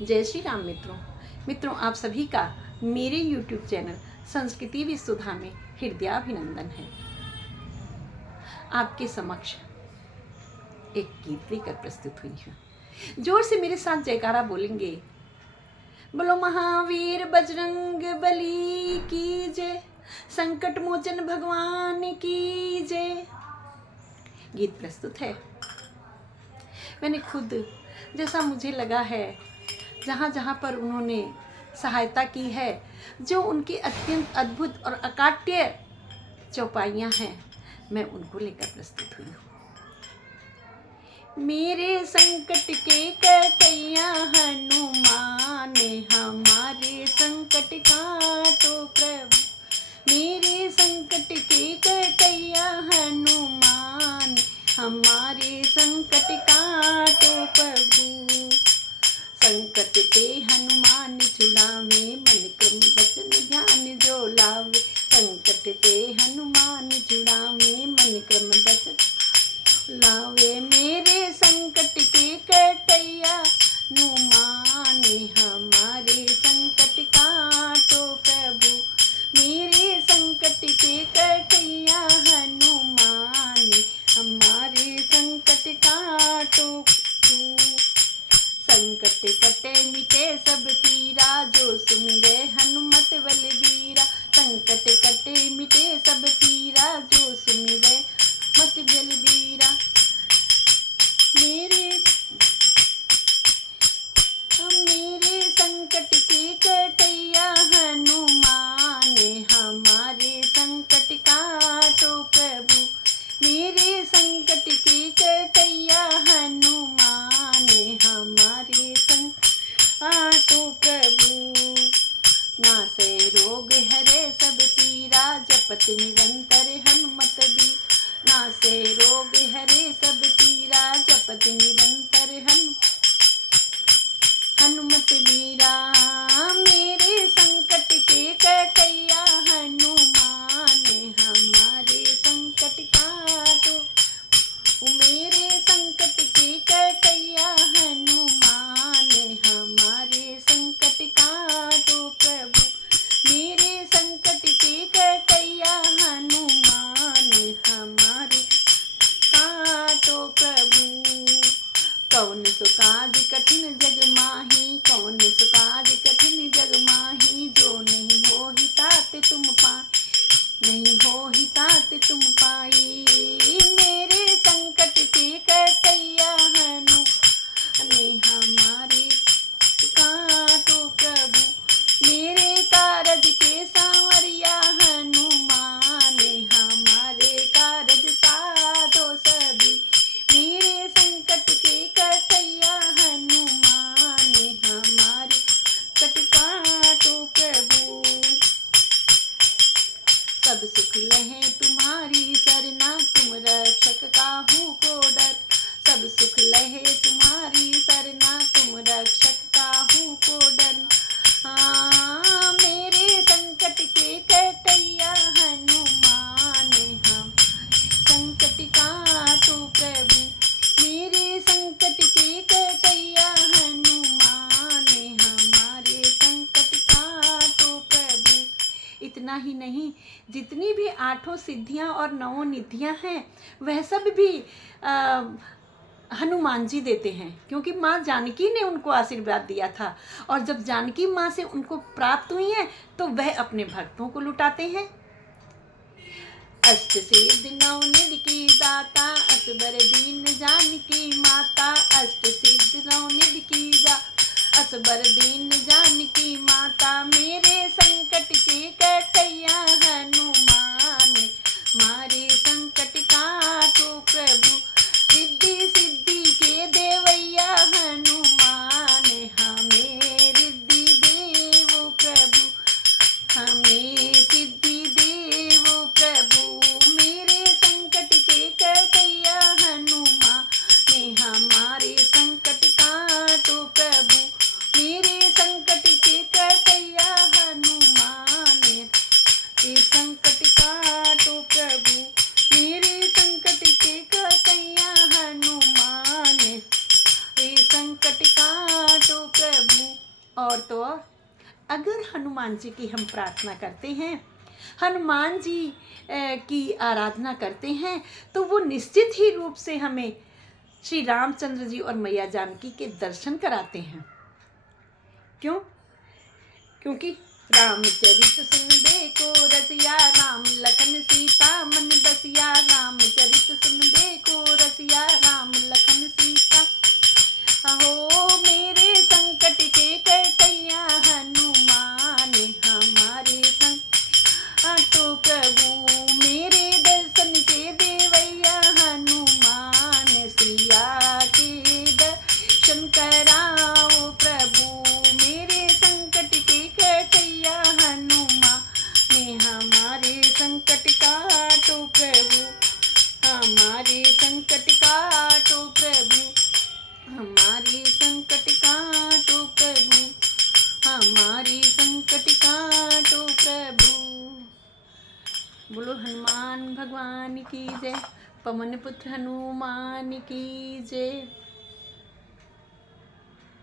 जय श्री राम मित्रों, आप सभी का मेरे YouTube चैनल संस्कृति विद सुधा में हृदयाभिनंदन है। आपके समक्ष एक गीत लेकर प्रस्तुत हुई हूँ। जोर से मेरे साथ जयकारा बोलेंगे। बोलो महावीर बजरंग बली की जय, संकट मोचन भगवान की जय। गीत प्रस्तुत है। मैंने खुद जैसा मुझे लगा है, जहाँ जहाँ पर उन्होंने सहायता की है, जो उनकी अत्यंत अद्भुत और अकाट्य चौपाइयाँ हैं, मैं उनको लेकर प्रस्तुत हुई हूँ। मेरे संकट के कटैया हनुमान, हमारे संकट काटो प्रभु। मेरे संकट के कटैया हनुमान, हमारे संकट काटो प्रभु। संकट पे हनुमान छुड़ावे, मन क्रम वचन ध्यान जो लावे। संकट पे हनुमान छुड़ावे, मन क्रम वचन लावे। मेरे संकट के कटैया हनुमान, हमारे संकट काटो प्रभु। मेरे संकट के कटैया हनुमान, हमारे संकट काटो प्रभु। संकट कटे मिटे सब पीरा, जो सुमिरे हनुमत बलबीरा। संकट कटे मिटे सब पीरा, जो सुमिरे मत बलबीरा। मेरे संकट के कटैया हनुमान, हमारे संकट काटो प्रभु। मेरे संकट के कटैया हनुमान, हमारे संकट काटो प्रभु। नासे रोग हरे सब पीरा, जपत निरंतर हनुमत भी। नासे रोग हरे सब पीरा, जपत निरंतर हनुमत बीरा। मेरे संकट के कटैया हनुमान, हमारे संकट काटो। मेरे संकट के कटैया हनुमान, हमारे संकट काटो प्रभु। मेरे संकट के कटैया हनुमान, हमारे काटो प्रभु। कौन सो काज कठिन जग माही, कौन सो काज कठिन जग माही। जो नहीं हो ही तात तुम नहीं हो ही तात तुम पाई। मेरे संकट के कटैया हनुमान, हमारे काटो प्रभु। मेरे कारज के सांवरिया हनुमान, हमारे कारज साधो सभी। मेरे संकट के कटैया हनुमान, हमारे कट काटो प्रभु। सब सुख लहे तुम्हारी सरना, तुम रक्षक काहू को डर। सब सुख लहे तुम्हारी सरना, तुम रक्षक काहू को डर। हाँ, मेरे संकट के कटैया हनुमान, हम संकट काटो प्रभु। मेरे संकट के कटैया हनुमान, हमारे संकट काटो प्रभु। इतना ही नहीं, जितनी भी 8 सिद्धियां और 9 निधियां हैं, वह सब भी हनुमान जी देते हैं, क्योंकि माँ जानकी ने उनको आशीर्वाद दिया था। और जब जानकी माँ से उनको प्राप्त हुई हैं, तो वह अपने भक्तों को लुटाते हैं। अष्ट सिद्धि नौ निधि की दाता, असबर दीन जानकी माता। अष्ट सिद्धि नौ निधि की दाता, असबर दीन जानकी माता। मेरे संकट के कटैया हनुमान, मारे संकट काटो प्रभु। रिद्धि सिद्धि के देवैया हनुमान, हमें रिद्धि देवो प्रभु। हमें सिद्धि देवो प्रभु। मेरे संकट के कटैया हनुमान, हमारे संकट काटो प्रभु। मेरे संकट के कटैया हनुमान, और तो और अगर हनुमान जी की हम प्रार्थना करते हैं, हनुमान जी की आराधना करते हैं, तो वो निश्चित ही रूप से हमें श्री रामचंद्र जी और मैया जानकी के दर्शन कराते हैं। क्यों? क्योंकि रामचरित सुन देखो रसिया, राम लखन सीता मन बसिया। रामचरित सुन देखो रसिया, राम लखन सीता। अहो मेरे संकट के कटैया, हनुमान हमारे संग। तो प्रभु मेरे दर्शन के देवैया, हनुमान सिया के दर्शन कराओ। प्रभु मेरे संकट के कटैया, हनुमान हमारे संकट काटो। प्रभु हमारे संकट काटो। प्रभु हमारे संकट काटो। प्रभु हमारे संकट काटो। प्रभु। बोलो हनुमान भगवान की जय, पवन पुत्र हनुमान की जय।